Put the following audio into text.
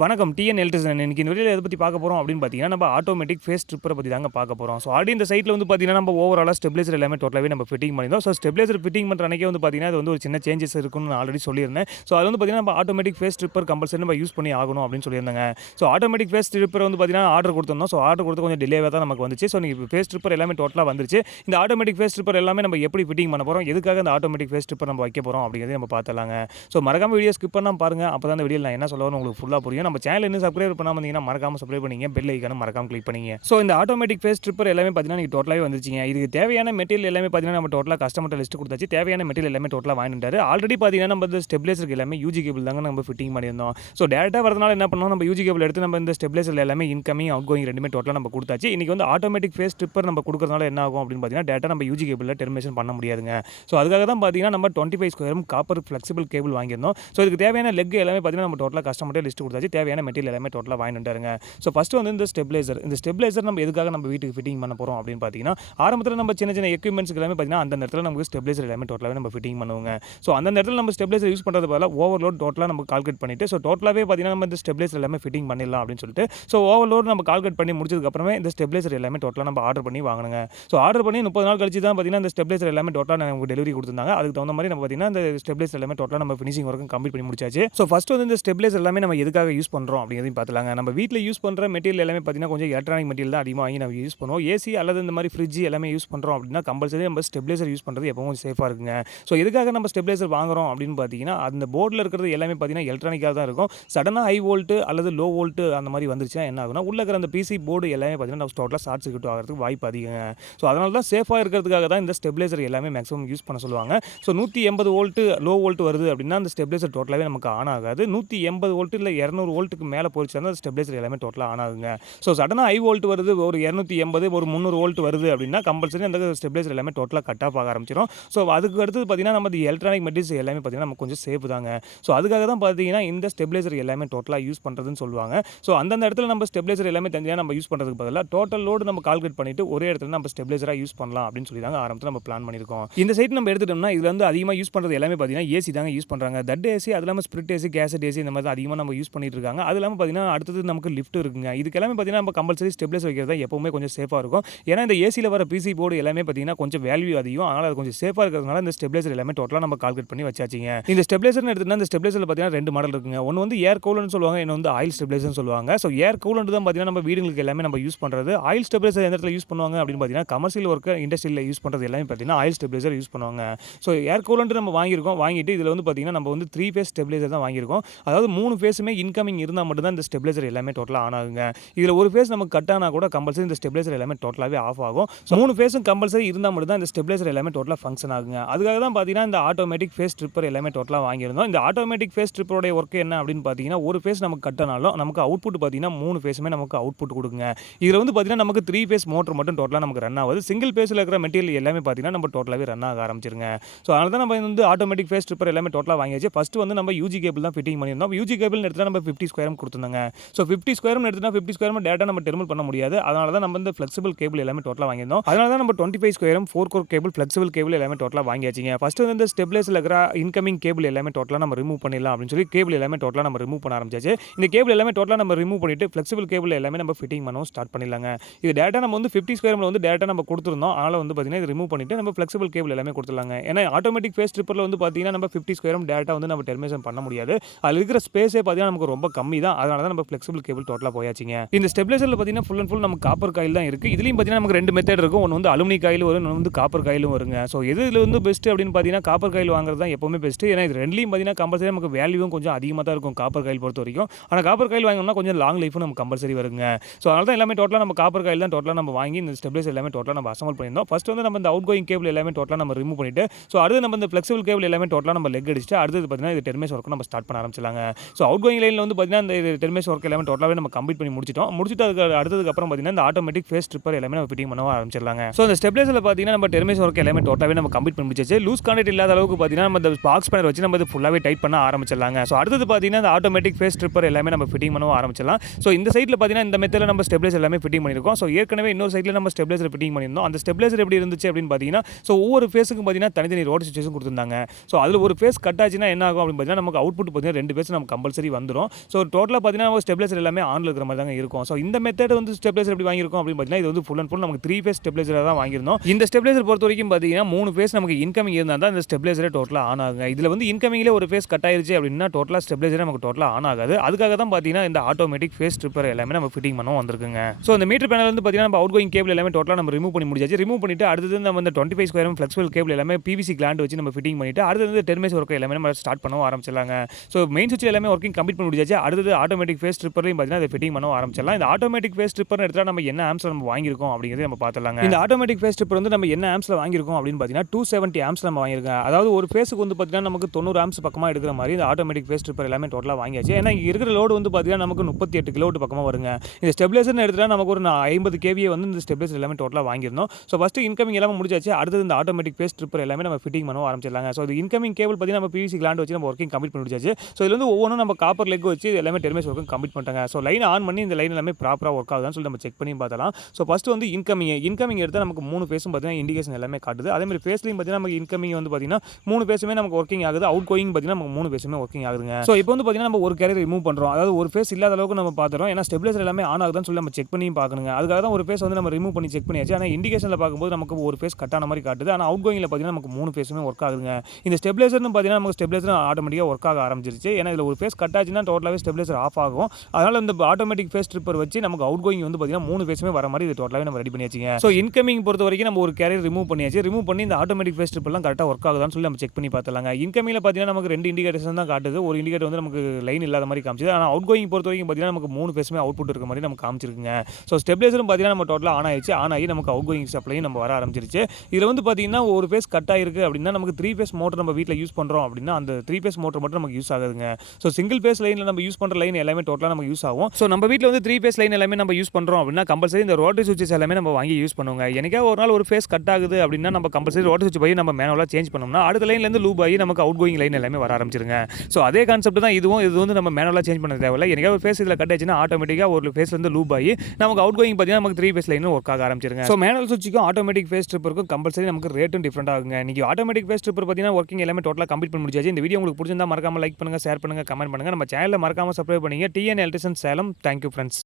வணக்கம் TN electrician. இன்னைக்கு இந்த வீடியோல எத பத்தி பார்க்க போறோம் அப்படின்னு பார்த்தீங்கன்னா, நம்ம ஆட்டோமேட்டிக் ஃபேஸ் ஸ்ட்ரிப்பர பத்தி தாங்க பார்க்க போறோம். ஸோ ஆல்ரெடி இந்த சைட்ல வந்து பார்த்தீங்கன்னா, நம்ம ஓவராலா ஸ்டெபிலைசர் எல்லாமே டோட்டலாவே நம்ம ஃபிட்டிங் பண்ணியிருந்தோம். ஸோ ஸ்டெபிலைசர் ஃபிட்டிங் பண்ற அன்னைக்கே வந்து பார்த்தீங்கன்னா, அது வந்து ஒரு சின்ன சேஞ்சஸ் இருக்குன்னு நான் ஆல்ரெடி சொல்லியிருந்தேன். ஸோ அது வந்து பார்த்தீங்கன்னா, நம்ம ஆட்டோமேட்டிக் ஃபேஸ் ஸ்ட்ரிப்பர் கம்பல்சரி நம்ம யூஸ் பண்ணி ஆகணும் அப்படின்னு சொல்லியிருந்தேங்க. ஸோ ஆட்டோமேட்டிக் ஃபேஸ் ஸ்ட்ரிப்பர் வந்து பார்த்தீங்கன்னா, ஆர்டர் கொடுத்திருந்தோம். ஸோ ஆர்டர் கொடுத்து கொஞ்சம் டிலேவா தான் நமக்கு வந்துச்சு. ஸோ இன்னைக்கு ஃபேஸ் ஸ்ட்ரிப்பர் எல்லாமே டோட்டலா வந்துருச்சு. இந்த ஆட்டோமேட்டிக் ஃபேஸ் ஸ்ட்ரிப்பர் எல்லாமே நம்ம எப்படி ஃபிட்டிங் பண்ண போறோம், எதுக்காக இந்த ஆட்டோமேட்டிக் ஃபேஸ் ஸ்ட்ரிப்பர் நம்ம வைக்க போறோம் அப்படிங்கிறத நம்ம பார்த்துடலாங்க. ஸோ மறக்காம வீடியோ ஸ்கிப் பண்ணாம பாருங்க. அப்பதான் இந்த வீடியோல நான் என்ன சொல்ல வரேன்னு உங்களுக்கு ஃபுல்லா புரியும். நம்ம சேனல் இன்னும் சப்ஸ்கிரைப் பண்ணாம இருந்தீங்கன்னா மறக்காம சப்ஸ்கிரைப் பண்ணீங்க. பெல் ஐகானை மறக்காம கிளிக் பண்ணீங்க. ஸோ இந்த ஆட்டோமேட்டிக் ஃபேஸ் ஸ்ட்ரிப்பர் எல்லாமே பார்த்தீங்கன்னா இன்னைக்கு டோட்டலாவே வந்துருச்சுங்க. இதுக்கு தேவையான மெட்டீரியல் எல்லாமே பார்த்தீங்கன்னா நம்ம டோட்டலா கஸ்டமர்ட்ட லிஸ்ட் கொடுத்தாச்சு. தேவையான மெட்டீரியல் எல்லாமே டோட்டலா வாங்கிட்டாரு. ஆல்ரெடி பார்த்தீங்கன்னா நம்ம இந்த ஸ்டெபிலைசருக்கு எல்லாமே யூஜி கேபிள் தாங்க நம்ம ஃபிட்டிங் பண்ணியிருந்தோம். ஸோ டேரக்டா வரதுனால என்ன பண்ணோம், நம்ம யூஜி கேபிள் எடுத்து நம்ம இந்த ஸ்டெபிலைசர் எல்லாமே இன்கமிங் அவுட் கோயிங் ரெண்டுமே டோட்டலா நம்ம கொடுத்தாச்சு. இன்னைக்கு வந்து ஆட்டோமேட்டிக் ஃபேஸ் ஸ்ட்ரிப்பர் நம்ம கொடுக்கறதுனால என்ன ஆகும் அப்படின்னு பார்த்தீங்கன்னா, டேரக்டா நம்ம யூஜி கேபிள்ல டெர்மினேஷன் பண்ண முடியாதுங்க. ஸோ அதுக்காக தான் பார்த்தீங்கன்னா நம்ம 25 ஸ்கொயரும் காப்பர் ஃப்ளெக்சிபிள் கேபிள் வாங்கியிருந்தோம். ஸோ இதுக்கு தேவையான லெக் எல்லாமே பார்த்தீங்கன்னா நம்ம டோட்டலா கஸ்டமர்ட்ட லிஸ்ட் கொடுத்தாச்சு. தேவையான மெட்டீரியல் எல்லாமே டோட்டலா வாங்கிட்டாருங்க. ஸோ ஃபர்ஸ்ட் வந்து இந்த ஸ்டெபிலைசர் நம்ம எதுக்காக நம்ம வீட்டுக்கு ஃபிட்டிங் பண்ண போறோம் அப்படின்னு பார்த்தீங்கன்னா, ஆரம்பத்தில் நம்ம சின்ன சின்ன எக்யூப்மெண்ட்ஸ்க்கு எல்லாமே பார்த்தீங்கன்னா அந்த நேரத்தில் நமக்கு ஸ்டெபிலைசர் எல்லாமே டோட்டலாவே நம்ம ஃபிட்டிங் பண்ணுவோங்க. ஸோ அந்த நேரத்தில் நம்ம ஸ்டெபிலைசர் யூஸ் பண்ணுறது பதிலா ஓவர்லோட் டோட்டலாக நம்ம கால்குலேட் பண்ணிட்டு, ஸோ டோட்டலாவே பார்த்தீங்கன்னா நம்ம இந்த ஸ்டெபிலைசர் எல்லாமே ஃபிட்டிங் பண்ணிடலாம் அப்படின்னு சொல்லிட்டு, ஸோ ஓவர்லோட் நம்ம கால்குலேட் பண்ணி முடிச்சதுக்கு அப்புறமே இந்த ஸ்டெபிலைசர் எல்லாமே டோட்டலாக நம்ம ஆர்டர் பண்ணி வாங்கணுங்க. ஸோ ஆர்டர் பண்ணி 30 நாள் கழிச்சு தான் பார்த்தீங்கன்னா இந்த ஸ்டெபிலைசர் எல்லாமே டோட்டலாக நமக்கு டெலிவரி கொடுத்துருந்தாங்க. அதுக்கு தகுந்த மாதிரி நம்ம பார்த்தீங்கன்னா இந்த ஸ்டெபிலைசர் எல்லாமே டோட்டலாக நம்ம ஃபினிஷிங் ஒர்க்கும் கம்ப்ளீட் பண்ணி முடிச்சாச்சு. ஸோ ஃபர்ஸ்ட் வந்து இந்த ஸ்டெபிலைசர் எல்லாமே நம்ம எதுக்காக யூஸ் பண்ணுறோம் அப்படிங்கிறதையும் பார்த்துலாங்க. நம்ம வீட்டில் யூஸ் பண்ணுற மெட்டீரியல் எல்லாமே பார்த்தீங்கன்னா கொஞ்சம் எலக்ட்ரானிக் மெட்டீரியல் தான் அதிகமாக வாங்கி நம்ம யூஸ் பண்ணுவோம். ஏசி அல்லது இந்த மாதிரி ஃப்ரிட்ஜ் எல்லாமே யூஸ் பண்ணுறோம் அப்படின்னா கம்பல்சரி நம்ம ஸ்டெபிலைசர் யூஸ் பண்ணுறது எப்பவும் சேஃபாக இருக்குங்க. ஸோ எதுக்காக நம்ம ஸ்டெபிலைசர் வாங்குறோம் அப்படின்னு பார்த்தீங்கன்னா, அந்த போர்டில் இருக்கிறது எல்லாமே பார்த்தீங்கன்னா எலக்ட்ரானிக்காக தான் இருக்கும். சடனாக ஹை வோல்ட் அல்லது லோ வோல்ட் அந்த மாதிரி வந்துருச்சுன்னா என்ன ஆகுனா, உள்ள இருக்கிற அந்த பிசி போர்டு எல்லாமே பார்த்தீங்கன்னா நம்ம டோட்டலாக ஷார்ட் சர்க்யூட் ஆகிறதுக்கு வாய்ப்பு அதிகங்க. ஸோ அதனால தான் சேஃபாக இருக்கிறதுக்காக தான் இந்த ஸ்டெபிலைசர் எல்லாமே மேக்ஸிமம் யூஸ் பண்ண சொல்லுவாங்க. ஸோ 180 வோல்ட் லோ வோல்ட் வருது அப்படின்னா அந்த ஸ்டெபிலைசர் டோட்டலாகவே நமக்கு ஆன் ஆகாது. 180 வோல்ட் இல்லை 200 வோல்ட்டுக்கு மேலே போயிடுச்சுன்னா அந்த ஸ்டெபிலைசர் எல்லாமே டோட்டலாக ஆன் ஆகுங்க. ஸோ சடனாக ஹை வோல்ட் வருது, ஒரு 280 ஒரு 300 வோல்ட் வருது அப்படின்னா கம்பல்சரி அந்த ஸ்டெபிலைசர் எல்லாமே டோட்டலாக கட் ஆஃப் ஆக ஆரம்பிச்சிடும். ஸோ அதுக்கு அடுத்தது பார்த்தீங்கன்னா நம்ம எலக்ட்ரானிக் மெட்டீரியல்ஸ் எல்லாமே பார்த்தீங்கன்னா நமக்கு கொஞ்சம் சேஃப் தாங்க. ஸோ அதுக்காக தான் பார்த்தீங்கன்னா இந்த ஸ்டெபிலைசர் எல்லாமே டோட்டலாக யூஸ் பண்ணுறதுன்னு சொல்லுவாங்க. ஸோ அந்தந்த இடத்துல நம்ம ஸ்டெபிலைசர் எல்லாமே தனியாக நம்ம யூஸ் பண்ணுறதுக்கு பதிலாக டோட்டல் லோடு நம்ம கால்குலேட் பண்ணிட்டு ஒரே இடத்துல நம்ம ஸ்டெபிலைசராக யூஸ் பண்ணலாம் அப்படின்னு சொல்லி தாங்க ஆரம்பத்தில் நம்ம பிளான் பண்ணியிருக்கோம். இந்த சைட் நம்ம எடுத்துட்டோம்னா இதில் வந்து அதிகமாக யூஸ் பண்ணுறது எல்லாமே பார்த்தீங்கன்னா ஏசி தாங்க யூஸ் பண்ணுறாங்க. தட் ஏசி, அது இல்லாமல் ஸ்பிரிட் ஏசி, கேசட் ஏசி இந்த மாதிரி தான் அதிகமாக நம்ம யூஸ் பண்ணிட்டு இருக்காங்க. அது இல்லாமல் பார்த்தீங்கன்னா அடுத்தது நமக்கு லிஃப்ட் இருக்குங்க. இதுக்கு எல்லாமே பார்த்தீங்கன்னா நம்ம கம்பல்சரி ஸ்டெபிலைசர் வைக்கிறது தான் எப்பவுமே கொஞ்சம் சேஃபாக இருக்கும். ஏன்னா இந்த ஏசியில் வர பிசி போர்டு எல்லாமே பார்த்தீங்கன்னா கொஞ்சம் வேல்யூ அதிகம். அதனால் அது கொஞ்சம் சேஃபாக இருக்கிறதுனால இந்த ஸ்டெபிலைசர் எல்லாமே டோட்டலாக நம்ம கால்குலேட் பண்ணி வச்சாச்சுங்க. இந்த ஸ்டெபிலைசர்னு எடுத்துட்டா இந்த ஸ்டெபிலைசரில் பார்த்தீங்கன்னா 2 மாடல் இருக்குங்க. ஒன்று வந்து ஏர் கூலர்னு சொல்லுவாங்க, இன்னொன்று வந்து ஆயில் ஸ்டெபிலைசர்னு சொல்லுவாங்க. ஸோ ஏர் கூலர் தான் பார்த்தீங்கன்னா நம்ம வீடுகளுக்கு எல்லாமே நம்ம யூஸ் பண்ணுறது. ஆயில் ஸ்டெபிலைசர் எந்த இடத்துல யூஸ் பண்ணுவாங்க அப்படின்னு பார்த்தீங்கன்னா கமர்ஷியல் ஒர்க் இண்டஸ்ட்ரியில் யூஸ் பண்ணுறது எல்லாமே பார்த்தீங்கன்னா ஆயில் ஸ்டெபிலைசர் யூஸ் பண்ணுவாங்க. ஸோ ஏர் கூலர் நம்ம வாங்கியிருக்கோம். வாங்கிட்டு இதில் வந்து பார்த்தீங்கன்னா நம்ம வந்து 3 ஃபேஸ் ஸ்டெபிலைசர் தான் வாங்கியிருக்கோம். அதாவது 3 ஃபேஸுமே இன்கமிங் இருந்தால் மட்டும் தான் இந்த ஸ்டெபிலைசர் எல்லாமே டோட்டலாக ஆன் ஆகுங்க. இதில் ஒரு ஃபேஸ் நமக்கு கட் ஆனால் கூட கம்பல்சரி இந்த ஸ்டெபிலைசர் எல்லாமே டோட்டலாகவே ஆஃப் ஆகும். ஸோ 3 ஃபேஸும் கம்பல்சரி இருந்தால் மட்டும் தான் இந்த ஸ்டெபிலைசர் எல்லாமே டோட்டலாக ஃபங்க்ஷன் ஆகுங்க. அதுக்காக தான் பார்த்தீங்கன்னா இந்த ஆட்டோமேட்டிக் ஃபேஸ் ஸ்ட்ரிப்பர் எல்லாமே டோட்டலாக வாங்கியிருந்தோம். இந்த ஆட்டோமேட்டிக் ஃபேஸ் ஸ்ட்ரிப்பரோட ஒர்க் என்ன அப்படின்னு பார்த்தீங்கன்னா, ஒரு ஃபேஸ் நமக்கு கட் ஆனாலும் நமக்கு அவுட்புட் பார்த்தீங்கன்னா 3 ஃபேஸுமே நமக்கு அவுட்புட் கொடுக்குங்க. இதில் வந்து பார்த்தீங்கன்னா நமக்கு 3 ஃபேஸ் மோட்டர் மட்டும் டோட்டலாக நமக்கு ரன் ஆகுது. சிங்கிள் ஃபேஸில் இருக்கிற மெட்டீரியல் எல்லாமே பார்த்தீங்கன்னா நம்ம டோட்டலாகவே ரன் ஆக ஆரம்பிச்சிருங்க. ஸோ அதனால தான் நம்ம வந்து ஆட்டோமேட்டிக் ஃபேஸ் ஸ்ட்ரிப்பர் எல்லாமே டோட்டலாக வாங்கியாச்சு. ஃபர்ஸ்ட் வந்து நம்ம யூஜி கேபிள் தான் ஃபிட்டிங் பண்ணியிருந்தோம். யூஜி கேபிள் எடுத்துட்டா நம்ம 50 ஸ்கொயரும் கொடுத்துருந்தாங்க. ஸோ 50 ஸ்கொயரும் எடுத்துட்டா 50 ஸ்கொயரும் டேட்டா நம்ம டெர்மினல் பண்ண முடியாது. அதனால தான் நம்ம இந்த ஃப்ளெக்சிபிள் கேபிள் எல்லாமே டோட்டலாக வாங்கியிருந்தோம். அதனால தான் நம்ம 25 ஸ்கொயரும் 4 கோர் கேபிள் ஃப்ளெக்சிபிள் கேபிள் எல்லாமே டோட்டலாக வாங்கியாச்சுங்க. ஃபர்ஸ்ட் வந்து இந்த ஸ்டெபிலைசரில் இருக்கிற இன்கமிங் கேபிள் எல்லாமே டோட்டலாக நம்ம ரிமூவ் பண்ணிடலாம் அப்படின்னு சொல்லி கேபிள் எல்லாமே டோட்டலாக நம்ம ரிமூவ் பண்ண ஆரம்பிச்சாச்சு. இந்த கேபிள் எல்லாமே டோட்டலாக நம்ம ரிமூவ் பண்ணிட்டு ஃப்ளெக்சிபிள் கேபிள் எல்லாமே நம்ம ஃபிட்டிங் பண்ணவும் ஸ்டார்ட் பண்ணிடலாங்க. இது டேட்டா நம்ம வந்து 50 ஸ்கொயரில் வந்து டேட்டா நம்ம கொடுத்துருந்தோம். அதனால் வந்து பார்த்தீங்கன்னா இது ரிமூவ் பண்ணிட்டு நம்ம ஃப்ளெக்சிபிள் கேபிள் எல்லாமே கொடுத்துடலாங்க. ஏன்னா ஆட்டோமேட்டிக் ஃபேஸ் ஸ்ட்ரிப்பரில் வந்து பார்த்தீங்கன்னா நம்ம 50 ஸ்கொயரும் டேட்டா வந்து நம்ம டெர்மினேஷன் பண்ண முடியாது. அதில் இருக்கிற ஸ்பேஸே பார்த்தீங்கன்னா நமக்கு ரொம்ப கம்மி தான். அதனால தான் நம்ம ஃப்ளெக்சிபிள் கேபிள் டோட்டலாக போயாச்சுங்க. இந்த ஸ்டெபிலைசரில் பார்த்தீங்கன்னா ஃபுல் அண்ட் ஃபுல் நமக்கு காப்பர் காயில் தான் இருக்குது. இதுலையும் பார்த்தீங்கன்னா நமக்கு 2 மெத்தட் இருக்கும். ஒன்று வந்து அலுமினி காயில் வரும், இன்னொன்று வந்து காப்பர் காயிலும் வருங்க. ஸோ இதில் வந்து பெஸ்ட் அப்படின்னு பார்த்தீங்கன்னா காப்பர் காயில் வாங்குறது தான் எப்பவுமே பெஸ்ட். ஏன்னா இது ரெண்டுலையும் பார்த்தீங்கன்னா கம்பல்சரி நமக்கு வேல்யூவும் கொஞ்சம் அதிகமாக தான் இருக்கும் காப்பர் காயில் பொறுத்த வரைக்கும். ஆனால் காப்பர் காயில் வாங்கினோம்னா கொஞ்சம் லாங் லைஃபும் நமக்கு கம்பல்சரி வருங்க. ஸோ அதனால தான் எல்லாமே டோட்டலாக நம்ம காப்பர் காயில் தான் டோட்டலாக நம்ம வாங்கி இந்த ஸ்டெபிலைசர் எல்லாமே டோட்டலாக நம்ம அசம்பிள் பண்ணியிருந்தோம். ஃபர்ஸ்ட் வந்து நம்ம இந்த அவுட் கோயிங் கேபிள் எல்லாமே டோட்டலாக நம்ம ரிமூவ் பண்ணிட்டு, ஸோ அடுத்து நம்ம இந்த ஃப்ளெக்சிபிள் கேபிள் எல்லாமே டோட்டலாக நம்ம லெக் அடிச்சுட்டு அடுத்தது பார்த்தீங்கன்னா இது டெர்மினேஷன் ஒர்க் நம்ம ஸ்டார்ட் பண்ண ஆரம்பிச்சிடலாங்க. ஸோ அவுட் கோயிங் லைனில் வந்து பார்த்தீங்கன்னா இந்த டெர்மினேஷன் ஒர்க் எல்லாமே டோட்டலாகவே நம்ம கம்ப்ளீட் பண்ணி முடிச்சிட்டோம். முடிச்சிட்டு அதுக்கு அடுத்ததுக்கு அப்புறம் பார்த்தீங்கன்னா இந்த ஆட்டோமேட்டிக் ஃபேஸ் ஸ்ட்ரிப்பர் எல்லாமே நம்ம ஃபிட்டிங் பண்ண ஆரம்பிச்சிடலாங்க. ஸோ இந்த ஸ்டெபிலைசரில் பார்த்தீங்கன்னா நம்ம டெர்மினேஷன் ஒர்க் எல்லாமே டோட்டலாகவே நம்ம கம்ப்ளீட் பண்ணி முடிச்சாச்சு. லூஸ் கான்டாக்ட் இல்லாத அளவுக்கு பார்த்தீங்கன்னா நம்ம இந்த பாக்ஸ் பேனர் வச்சு நம்ம இது ஃபுல்லாகவே டைட் பண்ண ஆரம்பிச்சிடலாங்க. ஸோ அடுத்தது பார்த்தீங்கன்னா இந்த ஆட்டோமேட்டிக் ஃபேஸ் ஸ்ட்ரிப்பர் எல்லாமே நம்ம ஃபிட்டிங் பண்ண ஆரம்பிச்சிடலாம். ஸோ இந்த சைடில் பார்த்தீங்கன்னா இந்த மெத்தடில் நம்ம ஸ்டெபிலைசர் எல்லாமே ஃபிட்டிங் பண்ணியிருக்கோம். ஸோ ஏற்கனவே இன்னொரு சைடில் நம்ம ஸ்டெபிலைசர் ஃபிட்டிங் பண்ணியிருந்தோம். அந்த ஸ்டெபிலைசர் எப்படி இருந்துச்சு அப்படின்னு பார்த்தீங்கன்னா, ஸோ ஒவ்வொரு ஃபேஸுக்கும் பார்த்தீங்கன்னா தனித்தனி ரோட் சுவிட்சஸும் கொடுத்துருந்தாங்க. ஸோ அதில் ஒரு ஃபேஸ் கட் ஆச்சுன்னா என்ன ஆகும் அப்படின்னு பார்த்தீங்கன்னா நமக்கு அவுட்புட் பார்த்தீங்கன்னா 2 ஃபேஸ் நமக்கு கம்பல்சரி வந்துடும். ஸோ டோட்டலாக பார்த்தீங்கன்னா ஸ்டெபிலைசர் எல்லாமே ஆன்ல இருக்கிற மாதிரி தாங்க இருக்கும். ஸோ இந்த மெத்தட் வந்து ஸ்டெபிலைசர் எப்படி வாங்கியிருக்கோம் அப்படின்னு பார்த்தீங்கன்னா இது வந்து ஃபுல் அண்ட் ஃபுல் நமக்கு 3 ஃபேஸ் ஸ்டெபிலைசராக தான் வாங்கியிருந்தோம். இந்த ஸ்டெபிலைசர் பொறுத்த வரைக்கும் பார்த்தீங்கன்னா 3 ஃபேஸ் நமக்கு இன்கமிங் இருந்தால் தான் இந்த ஸ்டெபிலைசரே டோட்டலாக ஆன் ஆகுங்க. இதில் வந்து இன்கமிங்லேயே ஒரு ஃபேஸ் கட் ஆயிருச்சு அப்படின்னா டோட்டலாக ஸ்டெபிலைசரே நமக்கு டோட்டலாக ஆன் ஆகாது. அதுக்காக தான் பார்த்தீங்கன்னா இந்த ஆட்டோமேட்டிக் ஃபேஸ் ஸ்ட்ரிப்பர் எல்லாமே நம்ம ஃபிட்டிங் பண்ண வந்திருக்குங்க. ஸோ இந்த மீட்டர் பேனல் வந்து பார்த்தீங்கன்னா நம்ம அவுட் கோயிங் கேபிள் எல்லாமே டோட்டலாக நம்ம ரிமூவ் பண்ணி முடிச்சாச்சு. ரிமூவ் பண்ணிட்டு அடுத்தது நம்ம இந்த 25 ஸ்கொயர் ஃப்ளெக்சிபிள் கேபிள் எல்லாமே பிவிசி கிளாண்ட் வச்சு நம்ம ஃபிட்டிங் பண்ணிட்டு அடுத்தது டெர்மினேஸ் ஒர்க் எல்லாமே நம்ம ஸ்டார்ட் பண்ண ஆரம்பிச்சிடலாங்க. ஸோ மெயின் சுவிட்ச் எல்லாமே ஒர்க்கிங் கம்ப்ளீட் பண்ணி முடிச்சாச்சு. அடுத்தது ஆட்டோமேட்டிக் ஃபேஸ் ஸ்ட்ரிப்பர்லையும் பார்த்தீங்கன்னா அதை ஃபிட்டிங் பண்ண ஆரம்பிச்சிடலாம். இந்த ஆட்டோமேட்டிக் ஃபேஸ் ஸ்ட்ரிப்பர் எடுத்தா நம்ம என்ன ஆம்ஸ்ல நம்ம வாங்கியிருக்கோம் அப்படிங்கிறத நம்ம பார்த்துடலாங்க. இந்த ஆட்டோமேட்டிக் ஃபேஸ் ஸ்ட்ரிப்பர் வந்து நம்ம என்ன ஆம்ஸ்ல வாங்கியிருக்கோம் அப்படின்னு பார்த்தீங்கன்னா 270 ஆம்ஸ் நம்ம வாங்கியிருக்கோம். அதாவது ஒரு ஃபேஸுக்கு வந்து பார்த்தீங்கன்னா நமக்கு 90 ஆம்ஸ் பக்கமாக எடுக்கிற மாதிரி இந்த ஆட்டோமேட்டிக் ஃபேஸ் ஸ்ட்ரிப்பர் எல்லாமே டோட்டலாக வாங்கியாச்சு. ஏன்னா இங்கே இருக்கிற லோடு வந்து பார்த்தீங்கன்னா நமக்கு 38 கிலோவாட் பக்கமாக வருங்க. இந்த ஸ்டெபிலைசர்னு எடுத்துட்டா நமக்கு ஒரு 50 கேவியை வந்து இந்த ஸ்டெபிலைசர் எல்லாமே டோட்டலாக வாங்கியிருந்தோம். ஸோ ஃபஸ்ட்டு இன்கமிங் எல்லாமே முடிச்சாச்சு. அடுத்தது இந்த ஆட்டோமேட்டிக் ஃபேஸ் ஸ்ட்ரிப்பர் எல்லாமே நம்ம ஃபிட்டிங் பண்ண ஆரம்பிச்சிடலாங்க. ஸோ இது இன்கமிங் கேபிள் பார்த்தீங்கன்னா நம்ம பிவிசி கிளாண்ட் வச்சு நம்ம ஒர்க்கிங் கம்ப்ளீட் பண்ணி முடிச்சாச்சு. ஸோ இதுல வந்து ஒவ்வொன்றும் நம்ம காப்பர் லெக் வச்சு எல்லாமே டெர்மினேஸ் ஒர்க்கிங் கம்ப்ளீட் பண்ணிட்டாங்க. ஸோ லைன் ஆன் பண்ணி இந்த லைன் எல்லாமே ப்ராப்பராக ஒர்க் ஆகுதான்னு சொல்லி நம்ம செக் பண்ணி பார்த்தலாம். ஸோ ஃபஸ்ட்டு வந்து இன்கமிங் எடுத்தால் நமக்கு 3 ஃபேஸும் பார்த்தீங்கன்னா இண்டிகேஷன் எல்லாமே காட்டுது. அதேமாதிரி ஃபேஸ்லையும் பார்த்தீங்கன்னா நமக்கு இன்கமிங் வந்து பார்த்தீங்கன்னா 3 ஃபேஸுமே நமக்கு ஒர்க்கிங் ஆகுது. அவுட் கோயிங் பார்த்தீங்கன்னா நமக்கு 3 ஃபேஸுமே ஒர்க்கிங் ஆகுதுங்க. ஸோ இப்போ வந்து பார்த்தீங்கன்னா நம்ம ஒரு கேரியர் ரிமூவ் பண்ணுறோம். அதாவது ஒரு ஃபேஸ் இல்லாத அளவுக்கு நம்ம பார்த்துறோம். ஏன்னா ஸ்டெபிலைசர் எல்லாமே ஆன் ஆகுதான்னு சொல்லி நம்ம செக் பண்ணி பார்க்கணுங்க. அதுக்காக தான் ஒரு ஃபேஸ் வந்து நம்ம ரிமூவ் பண்ணி செக் பண்ணியாச்சு. ஆனால் இண்டிகேஷனில் பார்க்கும்போது நமக்கு ஒரு ஃபேஸ் கட் ஆன மாதிரி காட்டுது. ஆனால் அவுட் கோயிங்கில் பார்த்தீங்கன்னா நமக்கு 3 ஃபேஸுமே ஒர்க் ஆகுதுங்க. இந்த ஸ்டெபிலைசர்னு பார்த்தீங்கன்னா நமக்கு ஸ்டெபிலைசர் ஆட்டோமேட்டிக்காக ஒர்க் ஆக ஆரம்பிச்சிருச்சு. ஏன்னா இதில் ஒரு ஃபேஸ் கட் ஆச்சுன்னா டோட்டலாகவே ஸ்டெபிலைசர் ஆஃப் ஆகும். அதனால் இந்த ஆட்டோமேட்டிக் ஃபேஸ் ஸ்ட்ரிப்பர் வச்சு நமக்கு அவுட் கோயிங் வந்து பார்த்தீங்கன்னா 3 ஃபேஸுமே வர மாதிரி இது டோட்டலாகவே நம்ம ரெடி பண்ணியாச்சுங்க. ஸோ இன்கமிங் பொறுத்த வரைக்கும் நம்ம ஒரு கேரியர் ரிமூவ் பண்ணியாச்சு. ரிமூவ் பண்ணி இந்த ஆட்டோமேட்டிக் ஃபேஸ் ஸ்ட்ரிப்பர்லாம் கரெக்டாக ஒர்க் ஆகுதான்னு சொல்லி நம்ம செக் பண்ணி பார்த்துலாங்க. இன்கமிங்கில் பார்த்தீங்கன்னா நமக்கு 2 இண்டிகேட்டர்ஸ் தான் காட்டுது. ஒரு இண்டிகேட்டர் வந்து நமக்கு லைன் இல்லாத மாதிரி காமிச்சுது. ஆனால் அவுட் கோயிங் பொறுத்த வரைக்கும் பார்த்தீங்கன்னா நமக்கு 3 ஃபேஸுமே அவுட்புட் இருக்க மாதிரி நமக்கு காமிச்சிருக்குங்க. ஸோ ஸ்டெபிலைசரும் பார்த்தீங்கன்னா நம்ம டோட்டலாக ஆன் ஆயிடுச்சு. ஆன் ஆகி நமக்கு அவுட் கோயிங் சப்ளையும் நம்ம வர ஆரம்பிச்சிருச்சு. இதில் வந்து பார்த்தீங்கன்னா ஒரு ஃபேஸ் கட் ஆயிருக்கு அப்படின்னா நமக்கு 3 ஃபேஸ் மோட்டர் நம்ம வீட்டில் யூஸ் பண்ணுறோம் அப்படின்னா அந்த 3 ஃபேஸ் மோட்டர் மட்டும் நமக்கு யூஸ் ஆகுதுங்க. ஸோ சிங்கிள் ஃபேஸ் லைனில் நம்ம யூஸ் பண்ணுற லைன் எல்லாமே டோட்டலாக நமக்கு யூஸ் ஆகும். ஸோ நம்ம வீட்டில் வந்து 3 ஃபேஸ் லைன் எல்லாமே நம்ம யூஸ் பண்ணுறோம் அப்படின்னா கம்பல்சரி இந்த ரோட்டரி சுவிட்சஸ் எல்லாமே நம்ம வாங்கி யூஸ் பண்ணுவோங்க. எனக்கே ஒரு நாள் ஒரு ஃபேஸ் கட் ஆகுது அப்படின்னா நம்ம கம்பல்சரி ரோட்டரி சுவிட்ச் போய் நம்ம மேனுவலாக சேஞ்ச் பண்ணோம்னா அடுத்த லைன்லேருந்து லூப் ஆகி நமக்கு அவுட் கோயிங் லைன் எல்லாமே வர ஆரம்பிச்சிருங்க. ஸோ அதே கான்செப்ட் தான் இதுவும். இது வந்து நம்ம மேனுவலாக சேஞ்ச் பண்ண தேவையில்லை. எனக்கே ஒரு ஃபேஸ் இதில் கட் ஆச்சுன்னா ஆட்டோமேட்டிக்காக ஒரு ஃபேஸ்லேருந்து லூப் ஆகி நமக்கு அவுட் கோயிங் பார்த்தீங்கன்னா நமக்கு 3 ஃபேஸ் லைனும் ஒர்க் ஆக ஆரம்பிச்சிருங்க. ஸோ மேனுவல் சுவிட்சுக்கும் ஆட்டோமேட்டிக் ஃபேஸ் ஸ்ட்ரிப்பருக்கும் கம்பல்சரி நமக்கு ரேட்டும் டிஃப்ரெண்ட் ஆகுங்க. இன்னைக்கு ஆட்டோமேட்டிக் ஃபேஸ் ஸ்ட்ரிப்பர் பார்த்தீங்கன்னா ஒர்க்கிங் எல்லாமே டோட்டலாக கம்ப்ளீட் பண்ணி முடிச்சாச்சு. இந்த வீடியோ உங்களுக்கு பிடிச்சிருந்தா மறக்காம லைக் பண்ணுங்க, ஷேர் பண்ணுங்க, கமெண்ட் பண்ணுங்க. நம்ம சேனலை மறக்காம சப்ஸ்கிரைப் பண்ணுங்க. TN electrician Salem. Thank you friends.